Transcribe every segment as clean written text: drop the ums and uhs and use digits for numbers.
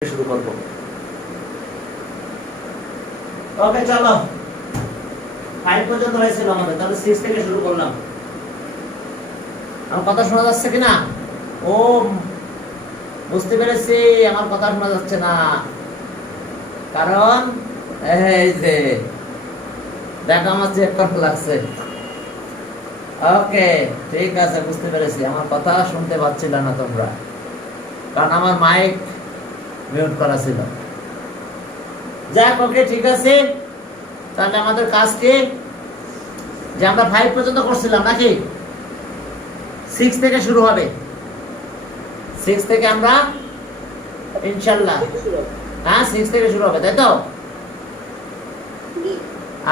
শুরু করব। ওকে চলো, 5 পর্যন্ত হয়েছিল আমাদের, তাহলে 6 থেকে শুরু করলাম। আমার কথা শোনা যাচ্ছে কিনা? ও বুঝতে পেরেছি, আমার কথা শোনা যাচ্ছে না, কারণ এই যে দেখো আমার চেক করা লাগছে। ওকে ঠিক আছে, বুঝতে পেরেছি, আমার কথা শুনতে পাচ্ছিল না তোমরা, কারণ আমার মাইক মিউট করা ছিল। যাক, ওকে ঠিক আছে, তাহলে আমাদের কাজ কি, যে আমরা 5 পর্যন্ত করছিলাম নাকি, 6 থেকে শুরু হবে। 6 থেকে আমরা ইনশাল্লাহ, হ্যাঁ 6 থেকে শুরু হবে, তাই তো?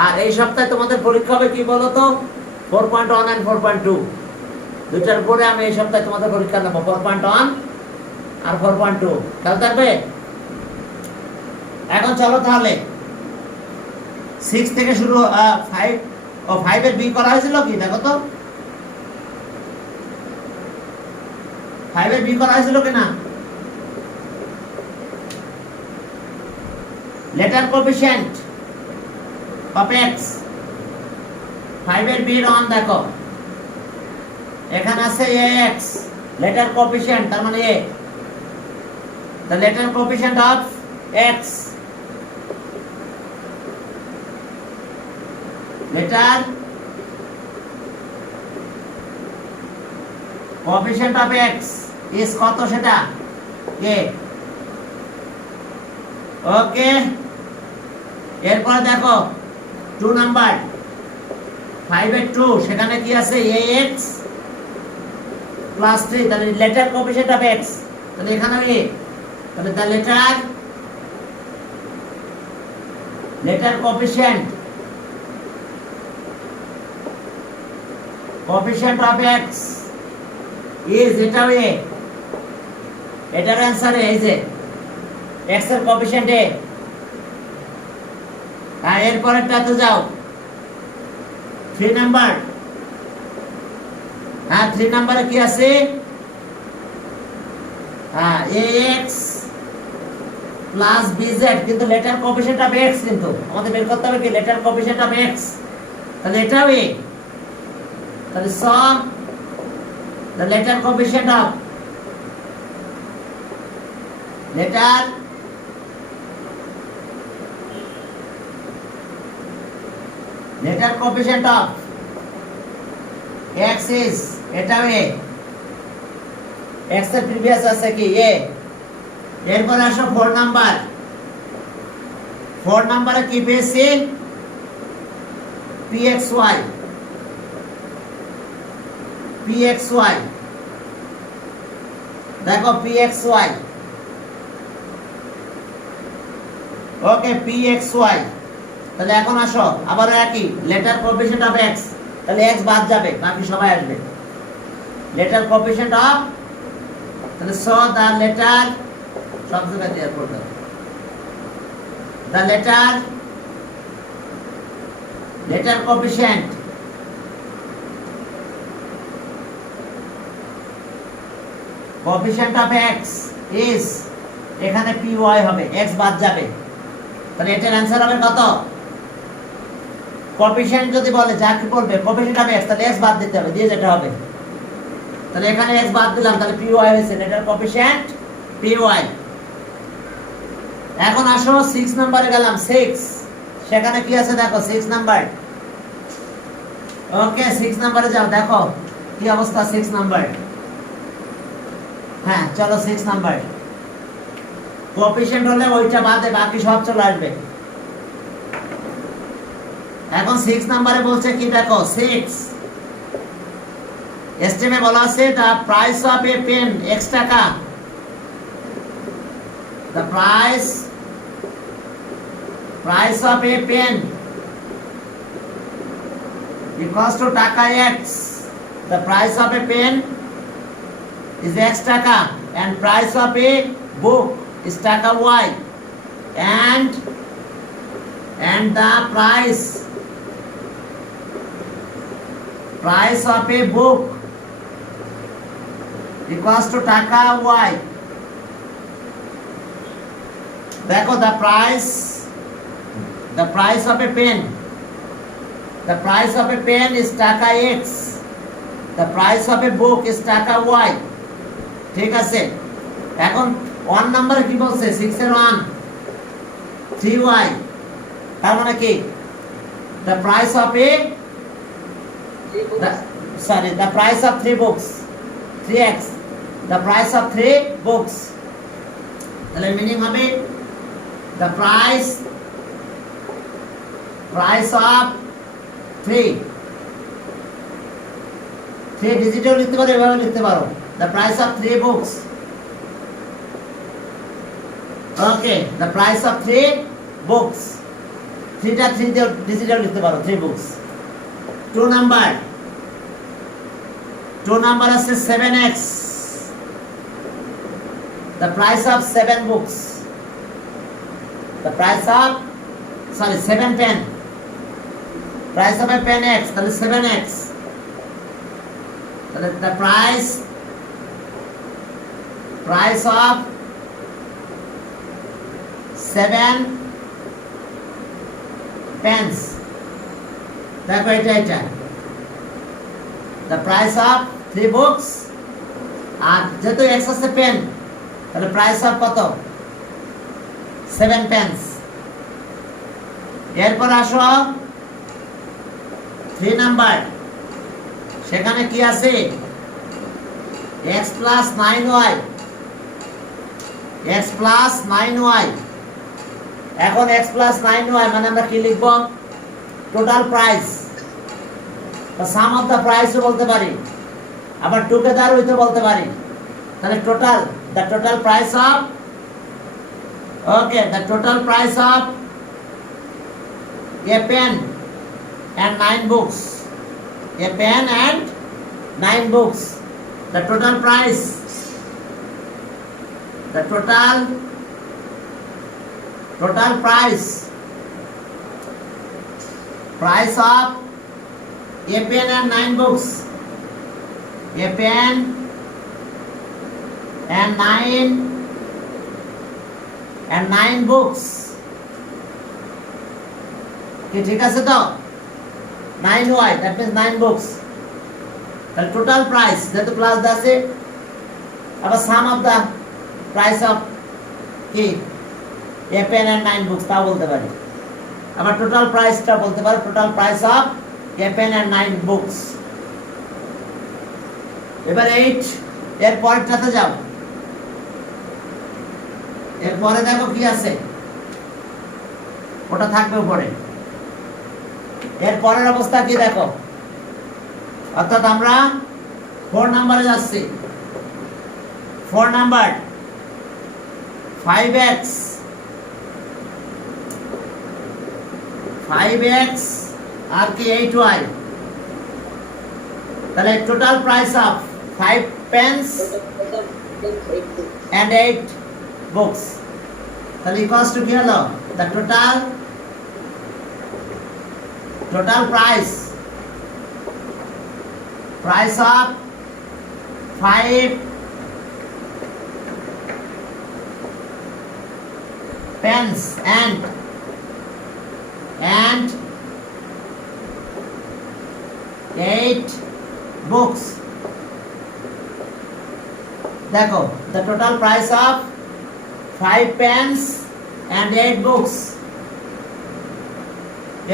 আর এই সপ্তাহে তোমাদের পরীক্ষা হবে কি বলো তো, 4.1 and 4.2 দুটার পরে আমি এই সপ্তাহে তোমাদের পরীক্ষা নেবো, 4.1 আর 4.2। খেয়াল থাকবে। এখন চলো তাহলে 6 থেকে শুরু, 5 এর বি করা হয়েছিল কি দেখো তো, 5 এর বি করা হয়েছিল কিনা? লেটার কোএফিশিয়েন্ট অফ x, 5 এর বি অন দেখো, এখানে আছে ax, লেটার কোএফিশিয়েন্ট তার মানে a, the letter coefficient of x, letter coefficient of x is কত সেটা a। ওকে, এরপর দেখো 2 নাম্বার, 5 এর 2, সেখানে কি আছে ax plus 3, তাহলে লেটার কোএফিশিয়েন্ট অফ x, তাহলে এখানে a, তাহলে the letter coefficient of x is এটা a, এটার অ্যানসার এই যে x এর কোএফিশিয়েন্ট a। আর এর পরেরটাতে যাও 3 নাম্বার, হ্যাঁ 3 নাম্বারে কি আছে, হ্যাঁ ax প্লাস bz, কিন্তু লেটার কোএফিশিয়েন্ট অফ x, কিন্তু আমাদের বের করতে হবে কি লেটার কোএফিশিয়েন্ট অফ x, তাহলে এটাও a, তাহলে স the letter coefficient of letter coefficient of x is এটাও a, x এর প্রিভিয়াস আছে কি a। এরপর আসো 4 নাম্বার, 4 নাম্বারে কি পেয়েছি, pxy, দেখো pxy, ওকে pxy, তাহলে এখন আসো আবার একই লেটার কোএফিশিয়েন্ট অফ x, তাহলে x বাদ যাবে, বাকি সবাই আসবে। লেটার কোএফিশিয়েন্ট অফ, তাহলে সো দা লেটার, সব জায়গায় দেওয়ার পর the letter coefficient of x is, এখানে py হবে, x বাদ যাবে, তাহলে এটার অ্যানসার হবে কত, কোএফিশিয়েন্ট যদি বলে যা কি বলবে কোএফিশিয়েন্ট অফ x, তাহলে x বাদ দিতে হবে, দিয়ে যেটা হবে, তাহলে এখানে x বাদ দিলাম, তাহলে py হয়েছে লেটার কোএফিশিয়েন্ট py। এখন আসো 6 নম্বরে গেলাম, 6 সেখানে কি আছে দেখো, 6 নাম্বার, ওকে 6 নম্বরে যাও, দেখো কি অবস্থা 6 নাম্বার, হ্যাঁ চলো 6 নাম্বার, কোএফিশিয়েন্ট হলে ওইটা বাদে বাকি সব চলে আসবে। এখন 6 নাম্বারে বলছে কি দেখো, 6 এস্টিমে বলা আছে the price of a pen x টাকা, the price of a pen equals to টাকা x, the price of a pen is x টাকা, and price of a book is টাকা y, and the price of a book equals to টাকা y, দেখো the price of a pen, the price of a pen is টাকা x, the price of a book is টাকা y, ঠিক আছে। এখন 1 নাম্বারে কি বলছে 6 এর 1 3y, তার মানে কি the price of a the price of 3 books 3x, the price of 3 books, তাহলে মিনিং হবে the price of 3 ডিজিটাল লিখতে পারো, এভাবে লিখতে পারো the price of 3 books, okay, the price of 3 books, 3টা 3 দিয়ে ডিজিটাল লিখতে পারো 3 books। 2 নাম্বার আছে 7x, the price of 7 books, the price of 7 pen, price of a pen x, তাহলে 7x, তাহলে the price of 7 pens, দেখো এটা the price of 3 books, আর যেহেতু x আছে পেন তাহলে প্রাইস অফ কত 7 pence। এরপর আসো 3 নাম্বার, সেখানে কি আছে x plus 9y, x plus 9y, এখন x plus 9y মানে আমরা কি লিখব টোটাল প্রাইস বা সাম অফ দা প্রাইসও বলতে পারি, আবার টুগেদার উইথও বলতে পারি। তাহলে total the total price of, okay, the total price of a pen and 9 books, a pen and 9 books, the total price of a pen and 9 books, a pen and 9 books, কি ঠিক আছে তো 9y, that means 9 books, the total price যেহেতু plus আছে, আবার সাম of the price of কি a pen and 9 books তা বলতে পারি, আবার টোটাল প্রাইসটা বলতে পারি total price of a pen and 9 books। এবার 8 এর পরেরটাতে যাও, এরপরে দেখো কি আছে, ওটা থাকবে উপরে। এর পরের অবস্থা কি দেখো, অর্থাৎ আমরা 4 নাম্বারে যাচ্ছি। 4 নাম্বার 5x আর কি 8y, তাহলে total price of 5 pence and 8 books, তাহলে ইকুয়ালস টু কি হলো the total price of 5 pence and 8 books, দেখো the total price of 5 pence and 8 books।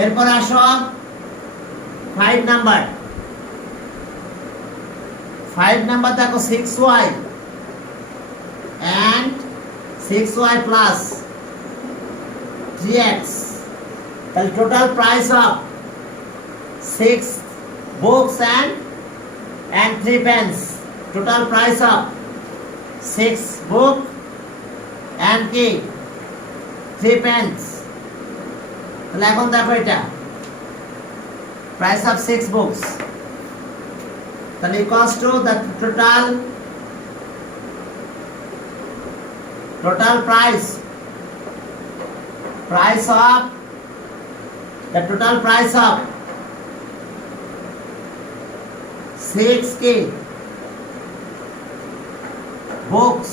এরপর আসো 5 নাম্বার দেখো 6y and 6y plus 3x, তাহলে total price of 6 books and 3 pence, total price of 6 book and কি 3 pence, তাহলে এখন দেখো এটা প্রাইস অফ 6 books, তাহলে equals to the total price of the total price of 6 কি books,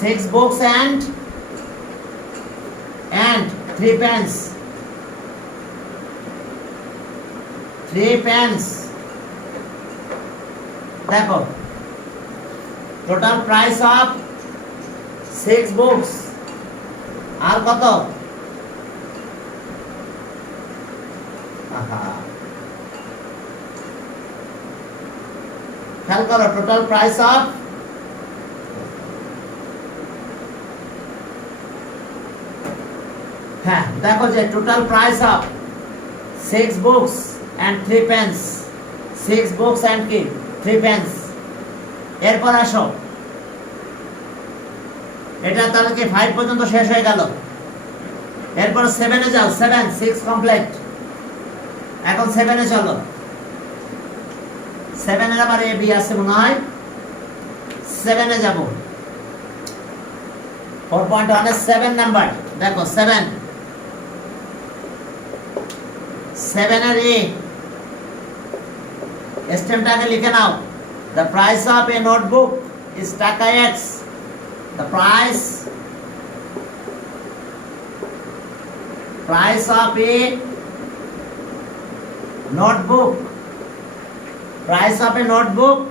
6 books and 3 pens. 3 pens. দেখো total price of 6 books are কত? খেয়াল করো টোটাল প্রাইস অফ হ্যাঁ দেখো যে total price of 6 books and 3 pens. 6 books and 3 pens. এরপর আসো এটা তাহলে কি 5 পর্যন্ত শেষ হয়ে গেল। এরপর 7 এ যাও। 7 6 কমপ্লিট। এখন 7 এ চলো। 7 এর আবার এ বি আছে মনে হয়। 7 এ যাব। 4.1 এর 7 নাম্বার দেখো 7 এর এ স্টেমটাকে লিখে নাও। The price of a notebook is টাকা x. The price of a notebook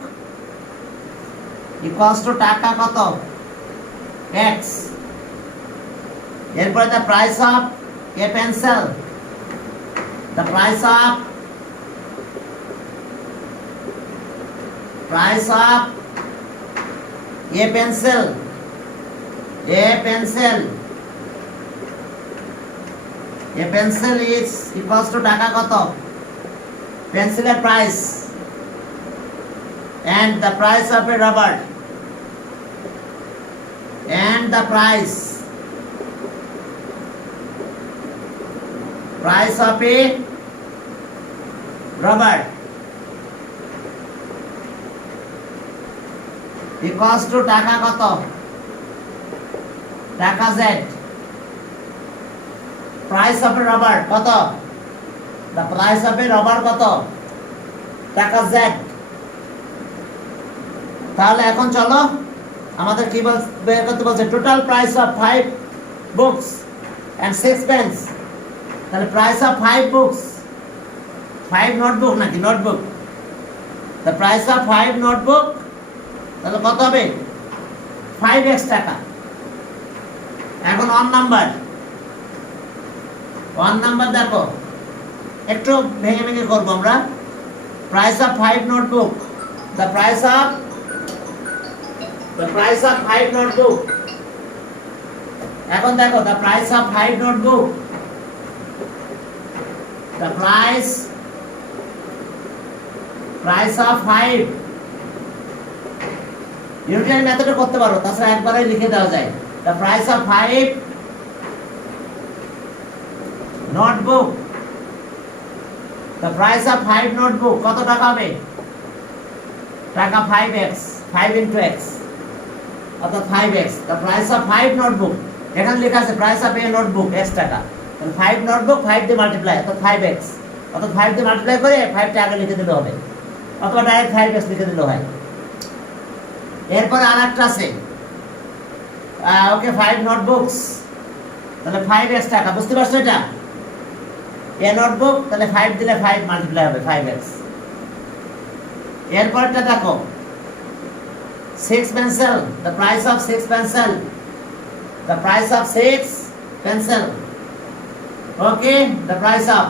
equals to টাকা কত? x. এরপরে the price of a pencil. The price of a pencil is equals to টাকা কত? পেন্সিলের price and the price of a rubber price of a rubber equals to টাকা কত? টাকা z. price of a rubber কত? the price of a rubber কত? টাকা z. তাহলে এখন চলো আমাদের কি বের করতে বলছে total price of 5 books and 6 pens. তাহলে প্রাইস অফ 5 বুকস 5 নোটবুক নাকি notebook the price of 5 notebook তাহলে কত হবে? 5x টাকা। এখন 1 নাম্বার দেখো একটু ভেঙে ভেঙে করবো আমরা। Price of 5 notebook the price of 5 notebook. এখন দেখো the price of 5 notebook the price of 5 unitary মেথডে করতে পারো, তাছাড়া একবারে লিখে দেওয়া যায়। the price of 5 notebook the price of 5 notebook কত টাকা হবে? টাকা 5x 5 into x অর্থাৎ 5x the price of 5 notebook. এখানে লেখা আছে price of a notebook x টাকা। তাহলে 5 নোটবুক 5 দিয়ে মাল্টিপ্লাই অর্থাৎ 5x অর্থাৎ 5 দিয়ে মাল্টিপ্লাই করে 5 টা আগে লিখে দিলে হবে অথবা ডাইরেক্ট 5x লিখে দিলে হয়। এরপর আরেকটা আছে ওকে 5 নোটবুকস তাহলে 5x টাকা। বুঝতে পারছো এটা? এ নোটবুক তাহলে 5 দিলে 5 মাল্টিপ্লাই হবে 5x। এরপরটা দেখো 6 pencil the price of 6 pencil the price of 6 pencil okay the price of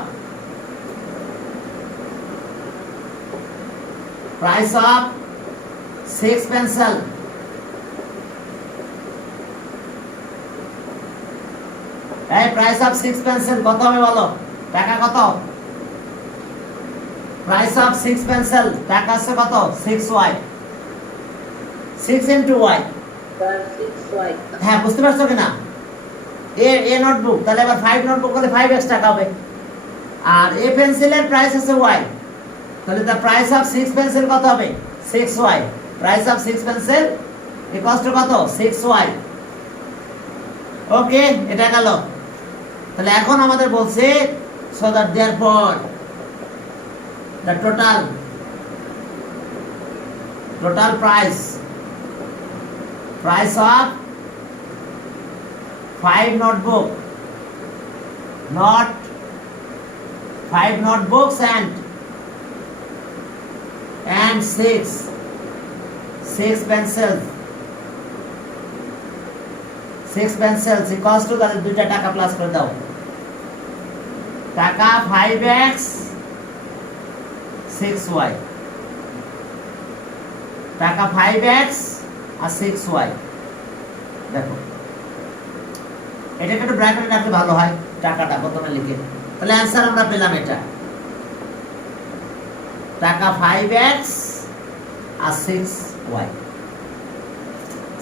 6 pencil এই price of 6 pencil কত হবে বলো? টাকা কত? price of 6 pencil টাকা আছে কত? 6y 6 into y 6y হ্যাঁ বুঝতে পারছো কিনা? এ নোটবুক তাহলে আবার 5 নোটবুক হলে 5x টাকা হবে। আর এ পেন্সিলের প্রাইস আছে y তাহলে the price of 6 pencil কত হবে? 6y price of 6 pencil equals to কত? 6y ওকে এটা গেল। তাহলে এখন আমাদের বলছে so that therefore the total price of 5 notebook, not 5 notebooks and 6 pencils, 6 pencils equals to তাহলে দুইটা টাকা প্লাস করে দাও, টাকা 5x 6y, টাকা 5x আর 6y। দেখো এটাকে একটু ব্র্যাকেটে রাখলে ভালো হয়, টাকাটা প্রথমে লিখে, তাহলে অ্যান্সার আমরা পেলাম এটা, টাকা 5x আর 6y,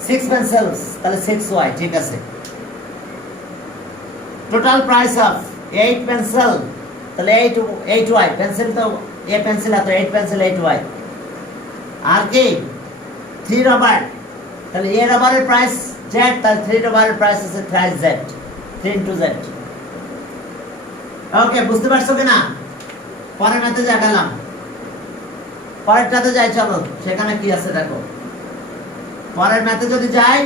6 পেন্সিলস তাহলে 6y, ঠিক আছে। টোটাল প্রাইস অফ 8 পেন্সিল তাহলে 8y, পেন্সিল তো এ পেন্সিল আছে 8 পেন্সিল 8y, আর কি 3 রবার, তাহলে এ রবারের প্রাইস z, তাহলে 3 রবারের প্রাইস আছে 3z, 3 into z। ওকে, বুঝতে পারছো কিনা? পরের ম্যাথে যা গেলাম, পরেরটাতে যাই, চলো সেখানে কি আছে দেখো। পরের ম্যাথে যদি যাই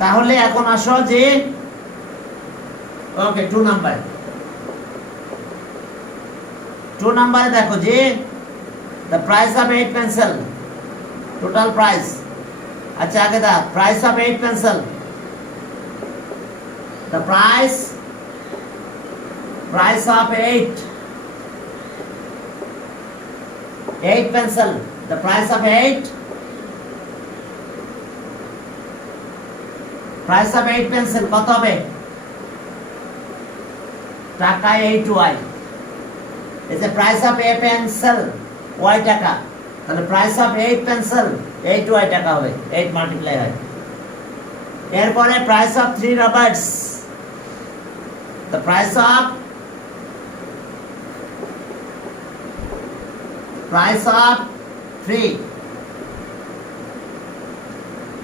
তাহলে এখন আসো যে ওকে 2 নাম্বারে দেখো যে the price of 8 pencil, total price, আচ্ছা আগে দা price of 8 pencil, the price of 8 pencil, the price of 8 pencil কত হবে? টাকা 8y, is the price of a pencil y টাকা, তাহলে price of 8 pencil 8y টাকা হবে, 8 মাল্টিপ্লাই হয়। এরপরে price of 3 rubbers, the price of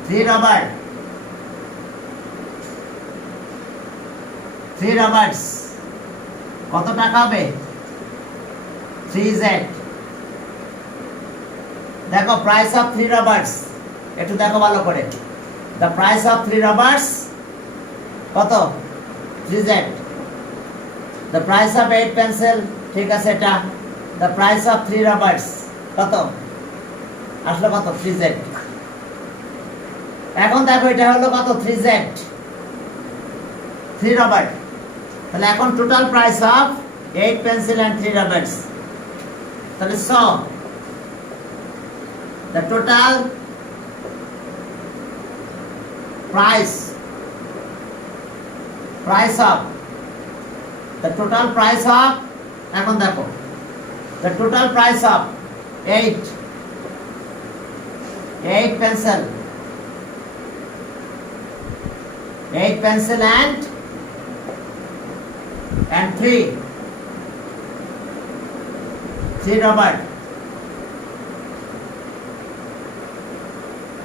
3 rubber, 3 rubbers কত টাকা হবে? 3z। দেখো প্রাইস অফ 3 rubbers, একটু দেখো ভালো করে, the price of 3 rubbers কত? 3z। the price of 8 pencil, ঠিক আছে এটা, the price of 3 rubbers কত আসলে? কত? 3z। এখন দেখো এটা হলো কত? 3z, 3 rubber, তাহলে এখন total price of 8 pencil and 3 rubbers, তাহলে so the total price of এখন দেখো the total price of 8 pencil and 3 rubber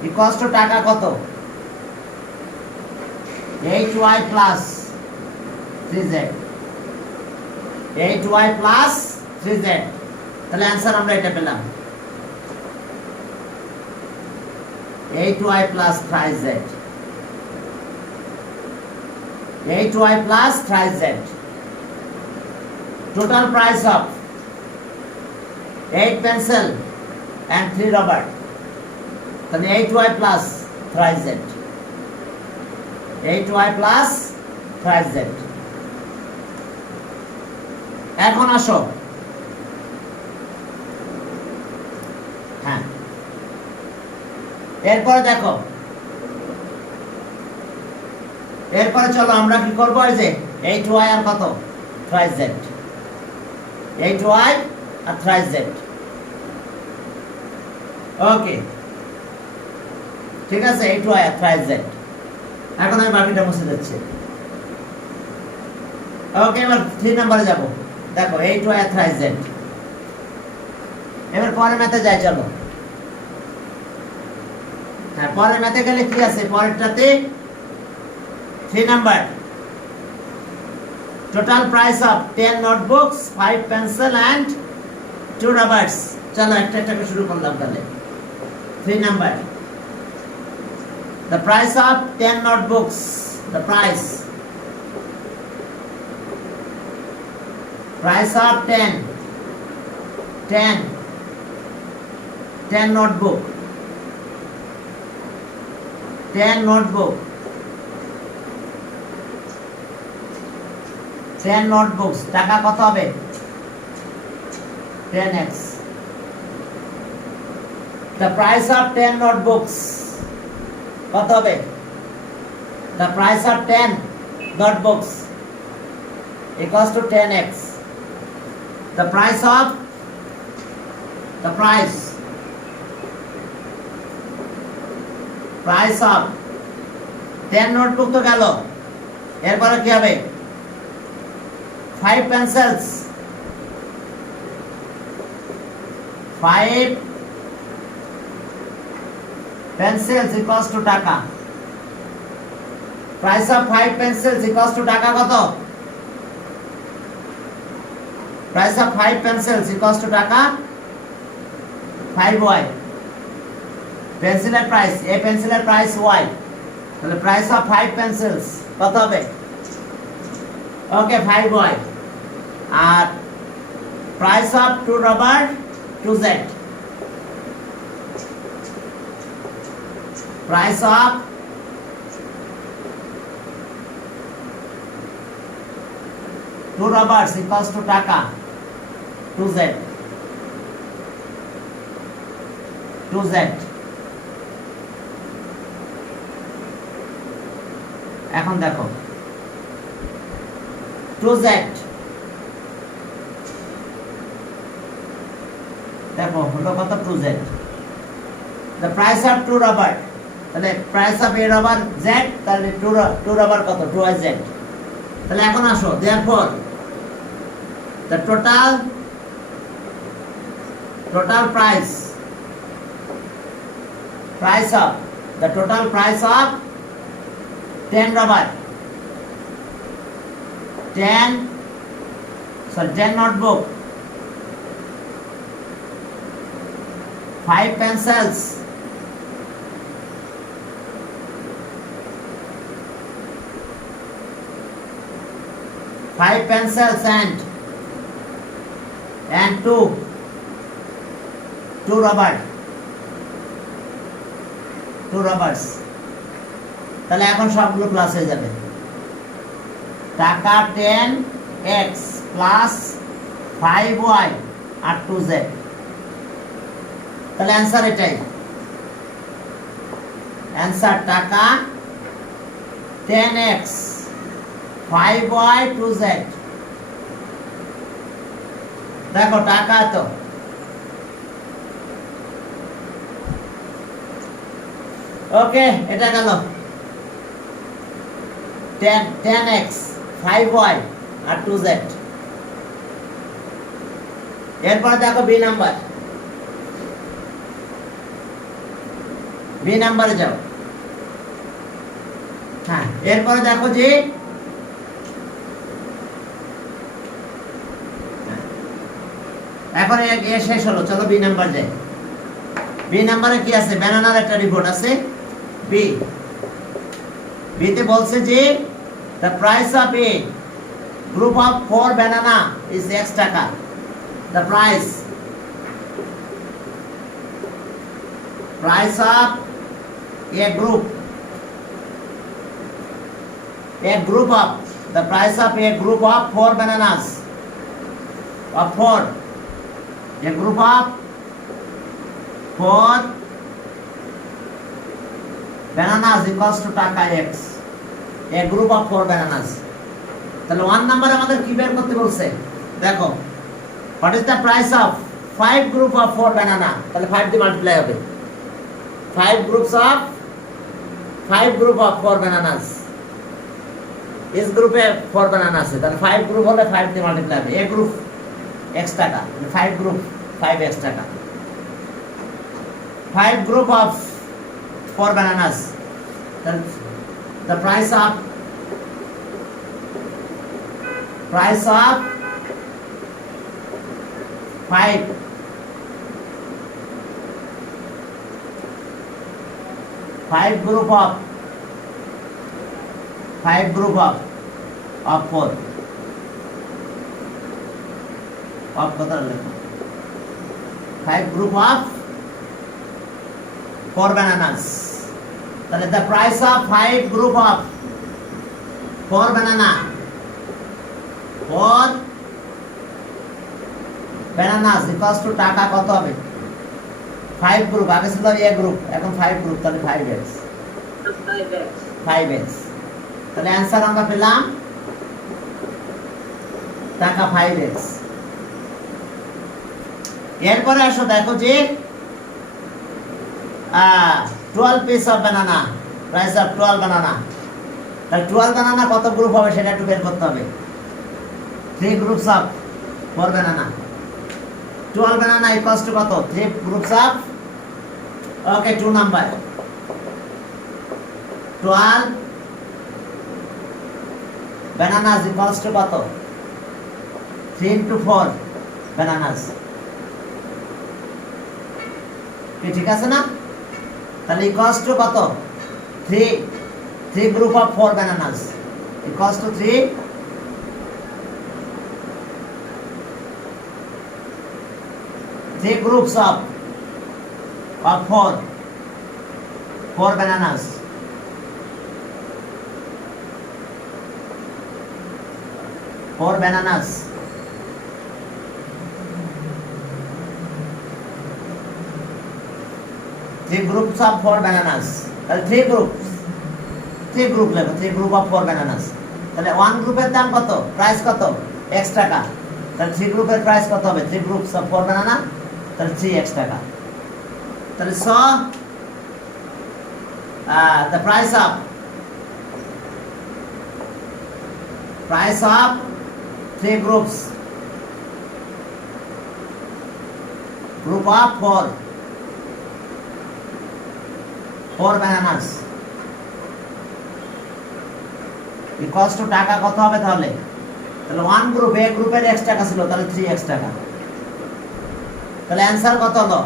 equals to টাকা কত? 8y plus 3z, 8y plus 3z, তাহলে অ্যান্সার আমরা এটা পেলাম, 8y plus 3z, 8y plus 3z, total price of 8 pencil and 3 rubber, তাহলে 8y plus 3z, 8y plus 3z। এখন আসো, হ্যাঁ এরপরে দেখো, এরপরে চলো আমরা কি করবো, এই যে 8y আর কত? 3z, 8y আর 3z। ওকে, ঠিক আছে, 8y আর 3z। এখন আমি বাকিটা মুছে দিচ্ছি। ওকে, এবার 3 নম্বরে যাব। দেখো 8y আর 3z। এবার পরের ম্যাথে যাই, চলো। হ্যাঁ, পরের ম্যাথে গেলে কি আছে? পরেরটাতে 3 number, total price of 10 notebooks, 5 pencil and 2 rubbers। চলো একটা একটা করে শুরু করলাম তাহলে। 3 number, the price of 10 notebooks, the price of 10 notebook 10 notebooks টাকা কত হবে 10x the price of 10 notebooks কত হবে the price of 10 notebooks equals to 10x the price of 10 notebook তো গেল এরপরে কি হবে 5 pencils 5 pencils equals to টাকা price of 5 pencils equals to টাকা কত price of 5 pencils equals to টাকা 5y পেন্সিলের প্রাইস a পেন্সিলের প্রাইস y তাহলে price of 5 pencils কত হবে ওকে 5y R price of 2 rubber 2z price of 2 rubbers equals to টাকা 2z এখন দেখো 2z দেখো হলো কত 2z the price of 2 rubber তাহলে price of a rubber z তাহলে 2 rubber কত 2z তাহলে এখন আসো therefore the total price of 10 rubber 10 notebook 5 pencils 5 pencils and 2 rubbers তাহলে এখন সবগুলো প্লাস হয়ে যাবে টাকা 10x প্লাস 5y আর 2z তাহলে অ্যানসার এটাই অ্যানসার টাকা 10x 5y 2z দেখো টাকা তো ওকে এটা গেল 10x 5y আর 2z এরপর দেখো বি নাম্বারে যাও হ্যাঁ এরপরে দেখো যে এখন এ শেষ হলো চলো বি নাম্বার যাই বি নাম্বারে কি আছে ব্যানানার একটা রিপোর্ট আছে বিতে বলছে যে the price of a group of 4 banana is x টাকা the price of a group of the price of a group of 4 bananas of 4 a group of 4 bananas equals to টাকা x a group of 4 bananas তাহলে 1 number আমাদের কি বের করতে বলছে দেখো what is the price of 5 group of 4 banana তাহলে 5 দিয়ে মাল্টিপ্লাই হবে 5 group of 4 bananas इस গ্রুপে 4 banana আছে তাহলে 5 গ্রুপ হলে 5 দিয়ে মাল্টিপ্লাই হবে a group x টাকা 5 group 5x টাকা 5 group of 4 bananas then the price of 5 group of 5 group of 4 of কত লেখো 5 group of 4 bananas. তাহলে the price of 5 group of 4 banana 4 bananas equals to টাকা কত হবে 5 গ্রুপ আগে ছিল এ গ্রুপ এখন 5 গ্রুপ তাহলে 5x 5x. 5x তাহলে অ্যানসার আমরা পেলাম টাকা 5x। এরপরে আসো দেখো যে 12 piece of banana price of 12 বানানা তাহলে 12 বানানা কত গ্রুপ হবে সেটা একটু বের করতে হবে 3 groups of 4 banana 12 banana equals to কত 3 groups of okay 2 number 12 bananas equals to কত 3 into 4 bananas কি ঠিক আছে না তাহলে equals to কত 3 group of 4 bananas equals to 3 groups of 4 bananas. 4 bananas. Three groups of 4 bananas. তাহলে 3 groups. 3 group লেখো 3 group of 4 bananas. তাহলে 1 গ্রুপের দাম কত? প্রাইস কত? x টাকা। তাহলে 3 গ্রুপের প্রাইস কত হবে? 3 groups of 4 banana তাহলে 3x টাকা। তাহলে the price of 3 groups group of 4 bananas equals to টাকা কত হবে তাহলে 1 গ্রুপ এ গ্রুপের x টাকা ছিল তাহলে 3x টাকা তাহলে অ্যানসার কত হলো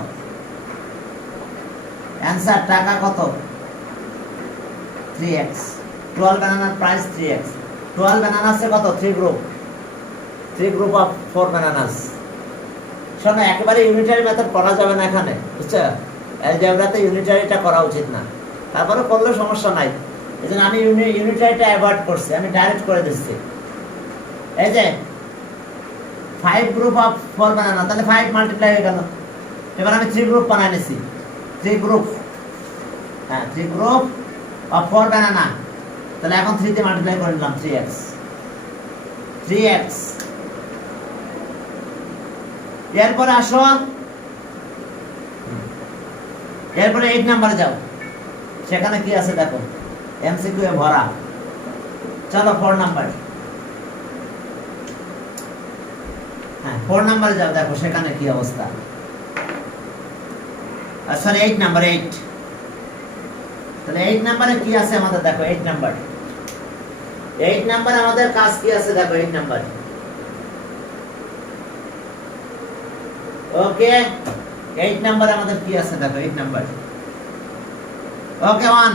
অ্যানসার টাকা কত 3x 12 বানানার প্রাইস 3x 12 বানানাসে কত 3 গ্রুপ অফ 4 বানানাস শোনো একেবারে ইউনিটারি মেথড করা যাবে না এখানে বুঝছো অ্যালজেব্রাতে ইউনিটারিটা করা উচিত না তারপরে করলে সমস্যা নাই এজন্য আমি ইউনিটারিটা অ্যাভয়েড করছি আমি ডাইরেক্ট করে দিচ্ছি এই যে 5 গ্রুপ অফ 4 বানানা তাহলে 5 মাল্টিপ্লাই হয়ে গেল এবার আমি 3 গ্রুপ বানাই নিছি 3 গ্রুপ হ্যাঁ 3 গ্রুপ অফ 4 বানানা তাহলে এখন 3 তে মাল্টিপ্লাই করে নিলাম 3x এরপরে আসো এরপরে 8 নম্বরে যাও সেখানে কি আছে দেখো এমসিকিউ এ ভরা চলো 4 নাম্বার হ্যাঁ 4 নম্বরে যাও দেখো সেখানে কি অবস্থা সরি 8 নাম্বার 8 তাহলে 8 নম্বরে কি আছে আমাদের দেখো 8 নাম্বার 8 নম্বরে আমাদের কাজ কি আছে দেখো 8 নাম্বার ওকে 8 নম্বরে আমাদের কি আছে দেখো 8 number okay 1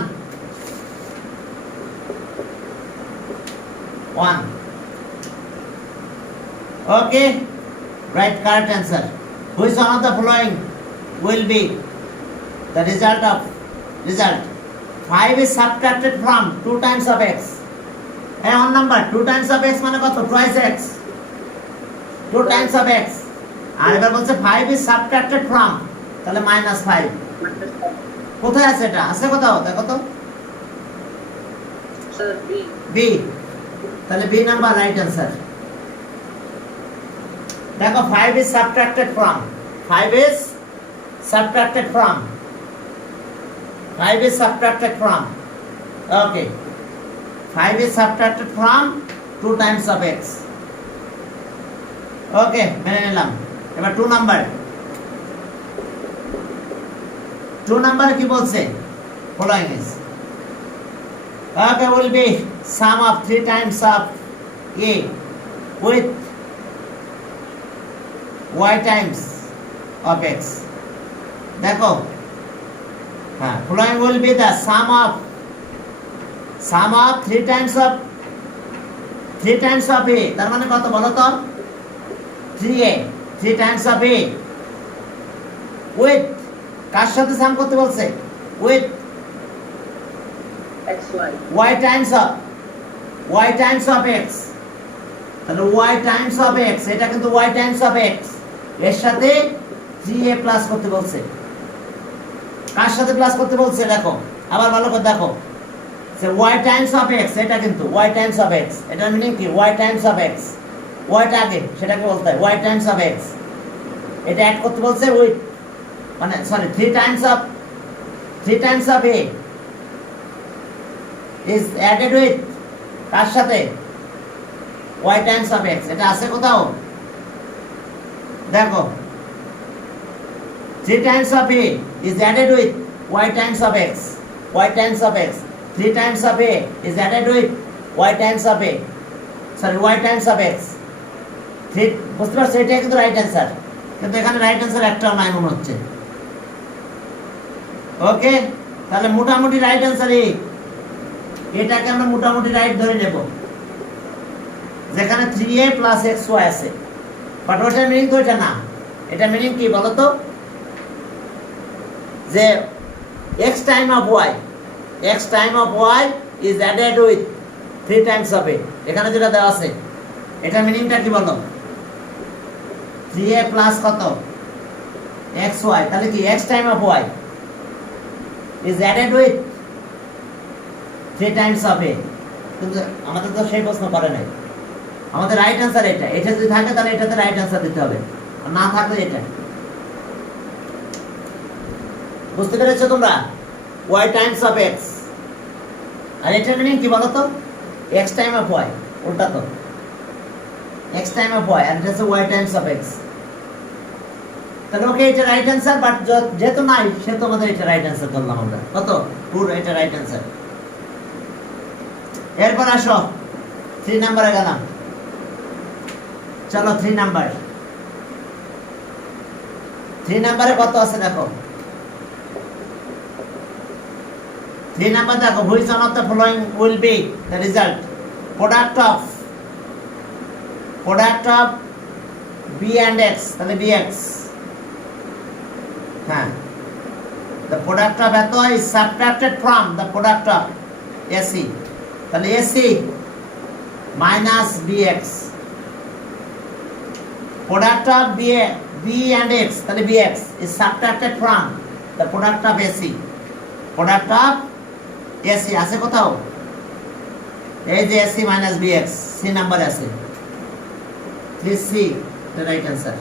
okay write correct answer which one of the following will be the result 5 is subtracted from 2 times of x and one number 2 times of x মানে কত twice x 2 times of x আর এবার বলছে 5 is subtracted from তাহলে -5 কোথায় আছে এটা আছে কোথাও দেখো তো Sir, B. b তাহলে b নাম্বার রাইট आंसर দেখো 5 is subtracted from 5 is subtracted from okay 5 is subtracted from 2 times of x okay মেনে নিলাম এবার 2 নাম্বার 2 নাম্বারে কি বলছে following is okay will be sum of 3 times of a with y times of x দেখো হ্যাঁ following will be the sum of sum of 3 times of a, তার মানে কত বলো তো? 3a, 3 times of a with, কার সাথে সাম করতে বলছে? With XY. y times of x, তাহলে y টাইমস অফ x, এটা কিন্তু y টাইমস অফ x এর সাথে 3a প্লাস করতে বলছে। কার সাথে প্লাস করতে বলছে দেখো, আবার ভালো করে দেখো, সে y টাইমস অফ x, এটা কিন্তু y টাইমস অফ x, এটার মিনিং কি? y times of x, y টা আগে সেটাকে বলতে হয় y টাইমস অফ x, এটা অ্যাড করতে বলছে উইথ, মানে sorry 3 times of a is added with, কার সাথে? y টাইমস অফ x, এটা আছে কোথাও? দেখো 3 times of a is added with y times of x, y times of x, 3 times of a is added with y times of a, sorry y times of x 3, বুঝতে পারছো? এটা কিন্তু right answer, কিন্তু এখানে right answer একটাও নাই মনে হচ্ছে। ওকে, তাহলে মোটামুটি রাইট অ্যান্সার এটাকে আমরা মোটামুটি রাইট ধরে নেব, যেখানে 3a প্লাস xy আছে, বাট ওটার মিনিং তো এটা না। এটা মিনিং কি বলো তো? যে x time of y is added with 3 times of a, এখানে যেটা দেওয়া আছে এটা মিনিংটা কি বলো? 3a প্লাস কত? xy, তাহলে কি x time of y is added with 3 times of a, কিন্তু আমাদের তো সেই প্রশ্ন করে নাই। আমাদের রাইট অ্যান্সার এটা, এটা যদি থাকে তাহলে এটাতে রাইট অ্যান্সার দিতে হবে, আর না থাকলে এটা। বুঝতে পেরেছো তোমরা? y টাইমস অফ x, আর এটার মিনিং কি বলো তো? x টাইম অফ y, উল্টা তো, x টাইম অফ y, আর এটা হচ্ছে y টাইমস অফ x। তাহলে ওকে, এটা রাইট অ্যান্সার, বাট যেহেতু নাই সেহেতু আমাদের এটা রাইট অ্যান্সার ধরলাম আমরা। কত? পুরো এটা রাইট অ্যান্সার। এরপর আসো 3 নম্বরে গেলাম, চলো 3 নাম্বারে কত আছে দেখো। 3 নাম্বার দেখো, which one of the following will be the result? Product of b and x, তাহলে bx, হ্যাঁ, the product of এত is subtracted from the product of ac, তাহলে ac minus bx, product of b and x, তাহলে bx is subtracted from the product of ac, product of ac আছে কোথাও? এই যে ac minus bx, c number আছে, 3c the right answer।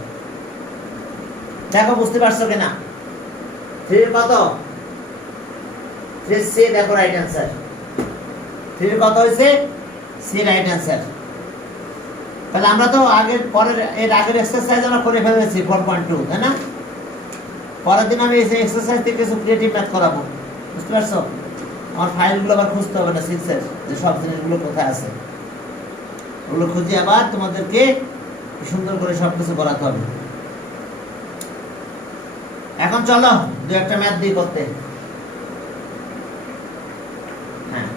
দেখো বুঝতে পারছো কিনা? 3 কত? 3c, দেখো রাইট অ্যান্সার। 3 কত হয়েছে? c right answer. তাহলে আমরা তো এর আগের এক্সারসাইজ আমরা করে ফেলেছি 4.2, তাই না? পরের দিন আমি এই এক্সারসাইজ থেকে কিছু ক্রিয়েটিভ ম্যাথ করাবো, বুঝতে পারছো? আমার ফাইলগুলো আবার খুঁজতে হবে না 6 এর, যে সব জিনিসগুলো কোথায় আছে ওগুলো খুঁজে আবার তোমাদেরকে সুন্দর করে সবকিছু করাতে হবে। এখন চলো 2-1টা ম্যাথ দিয়ে করতে। হ্যাঁ,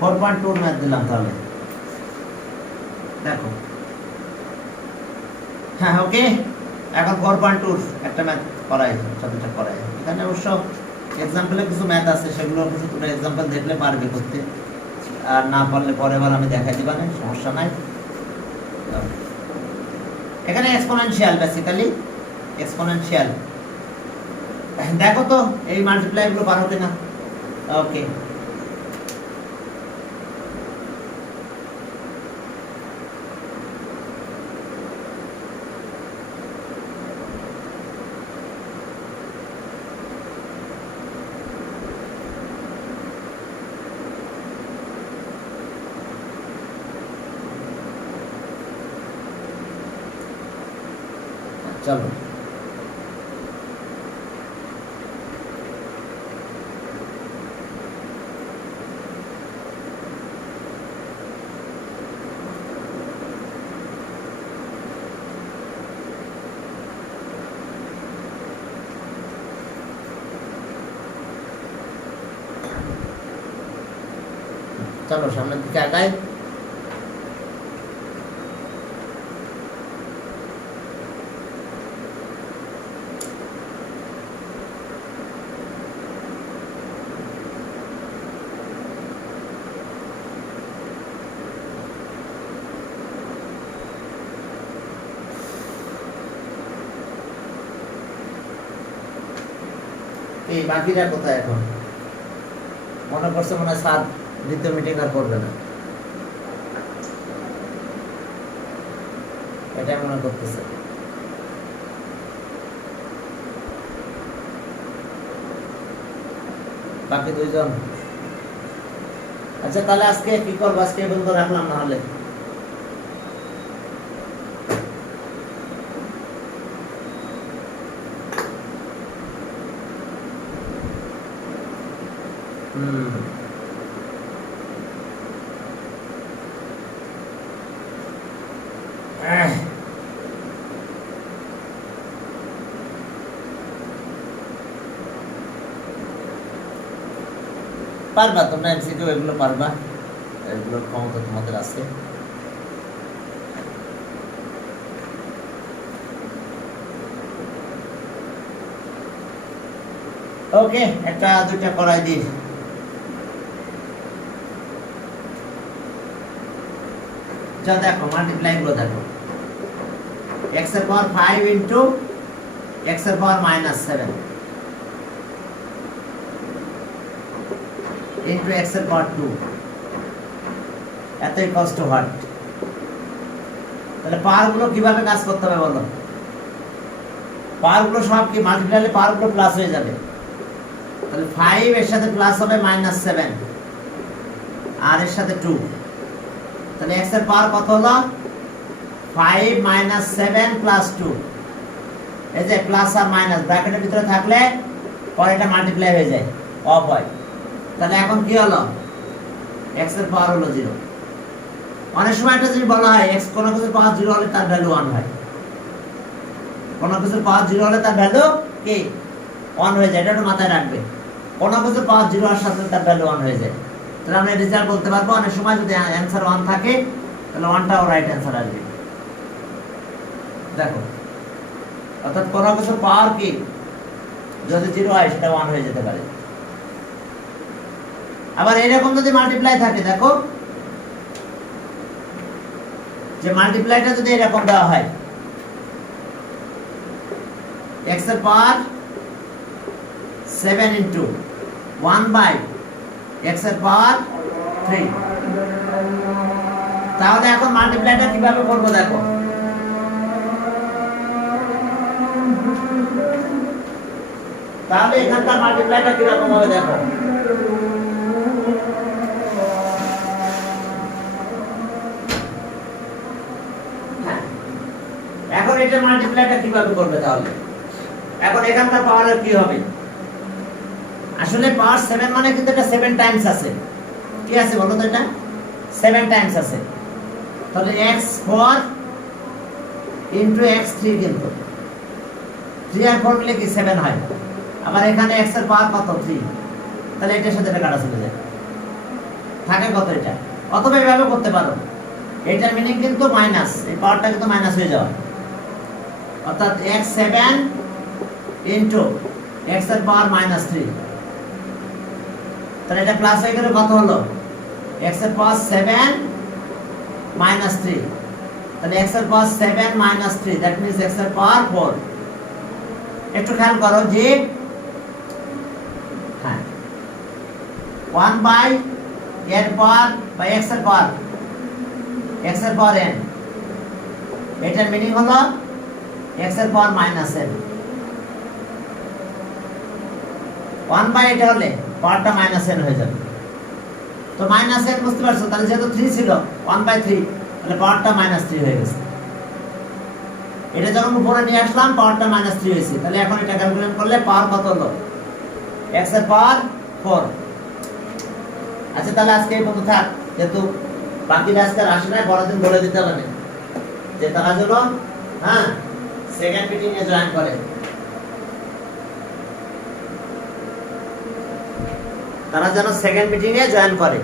4.2 ম্যাথ দিলাম তাহলে, দেখো। হ্যাঁ, ওকে, এখন 4.2 একটা ম্যাথ করাই, সাথে করাই। এখানে অবশ্য এক্সাম্পলে কিছু ম্যাথ আছে, সেগুলো কিছু তোমরা এক্সাম্পল দেখলে পারবে করতে, আর না পারলে পরের বার আমি দেখাই দিবা, না সমস্যা নাই। এখানে এক্সপোনেনশিয়াল, বেসিক্যালি এক্সপোনেনশিয়াল। দেখো তো এই মাল্টিপ্লাই গুলো পারো কিনা। ওকে, চলো। চলো সামনের দিকে আগাই। এই বাকিরা কোথায় এখন? মনে করছে মনে হয় স্যার দ্বিতীয় মিটিং আর করবে না, এটাই মনে করতেছে। বাকি দুইজন, আচ্ছা তাহলে আজকে কি করবো? আজকে বন্ধ রাখলাম না হলে। পারবা তোমরা এমসিকিউ এগুলো পারবা, এগুলোর ক্ষমতা তোমাদের আছে। ওকে, একটা দুইটা করাই দিই। যা দেখো মাল্টিপ্লাই গুলো দেখো, x এর পাওয়ার 5 ইনটু x এর পাওয়ার -7 ইনটু x এর পাওয়ার 2, এতই কষ্ট হয়। তাহলে পাওয়ার গুলো কিভাবে কাজ করতে হবে বলো? পাওয়ার গুলো সব কি মাল্টিপ্লাইলে পাওয়ার গুলো প্লাস হয়ে যাবে। তাহলে 5 এর সাথে প্লাস হবে -7 আর এর সাথে 2, তাহলে x এর পাওয়ার কত হলো? 5 - 7 + 2। এই যে প্লাস আর মাইনাস ব্র্যাকেটের ভিতরে থাকলে পরে এটা মাল্টিপ্লাই হয়ে যায়, অফ হয়। তাহলে এখন কি হলো? x এর পাওয়ার হলো 0। অনেক সময় এটা যদি বলা হয় x কোন কিছুর পাওয়ার 0 হলে তার ভ্যালু 1 হয়, কোন কিছুর পাওয়ার 0 হলে তার ভ্যালু কি 1 হয়ে যায়। এটা একটু মাথায় রাখবে, কোন কিছুর পাওয়ার 0 এর সাথে তার ভ্যালু 1 হয়ে যায়। তাহলে আমরা রেজাল্ট বলতে পারবো। অনেক সময় যদি অ্যানসার 1 থাকে তাহলে 1টাও রাইট অ্যানসার আসবে। দেখো, অর্থাৎ কোন কিছুর পাওয়ার কি যদি 0 হয় সেটা 1 হয়ে যেতে পারে। আবার এরকম যদি মাল্টিপ্লাই থাকে, দেখো যে মাল্টিপ্লাইটা যদি এরকম দেওয়া হয়, x এর পাওয়ার 7 ইনটু 1/x এর পাওয়ার 3, তাহলে এখন মাল্টিপ্লাইটা কিভাবে করব দেখো। তাহলে এখানকার মাল্টিপ্লাইটা কিরকম হবে দেখো। এখন এটা মাল্টিপ্লাইটা কিভাবে করবে তাহলে? এখন এখানকার পাওয়ারের কি হবে? আসলে পাওয়ার 7 মানে কিন্তু এটা 7 টাইমস আছে। কি আছে বলো তো? এটা 7 টাইমস আছে। তাহলে x4 ইনটু x3, কিন্তু 3 আর 4 মিলে কি 7 হয়। আবার এখানে x এর পাওয়ার কত? 3। তাহলে এটার সাথে এটা কাটা চলে যায়, থাকে কত এটা। অথবা এইভাবে করতে পারো, এটার মিনিং কিন্তু মাইনাস, এই পাওয়ারটা কিন্তু মাইনাস হয়ে যাওয়া, অর্থাৎ x7 ইনটু x এর পাওয়ার -3। তাহলে এটা প্লাস হয়ে গেলে কত হলো? x এর পাওয়ার 7 - 3। তাহলে x এর পাওয়ার 7 - 3, দ্যাট মিন্স x এর পাওয়ার 4। একটু খেয়াল করো যে হ্যাঁ 1 এর পাওয়ার বা x এর পাওয়ার n, এটার মিনিং হলো x এর পাওয়ার -n। 1 এটা হলে পাওয়ারটা -n হয়ে যাবে। তো -n বুঝতে পারছো? তাহলে যেহেতু 3 ছিল 1/3, তাহলে পাওয়ারটা -3 হয়ে গেছে। এটা যখন উপরে নিয়ে আসলাম পাওয়ারটা -3 হয়েছে। তাহলে এখন এটা ক্যালকুলেট করলে পাওয়ার কত হলো? x এর পাওয়ার 4। আচ্ছা তাহলে আজকে এই পর্যন্ত থাক, যেহেতু বাকি আজকে আসে না, বড়দিন বলে দিতে হবে যে তারা যেন সেকেন্ড মিটিং এ জয়েন করে। তারা যেন সেকেন্ড মিটিং এ জয়েন করে।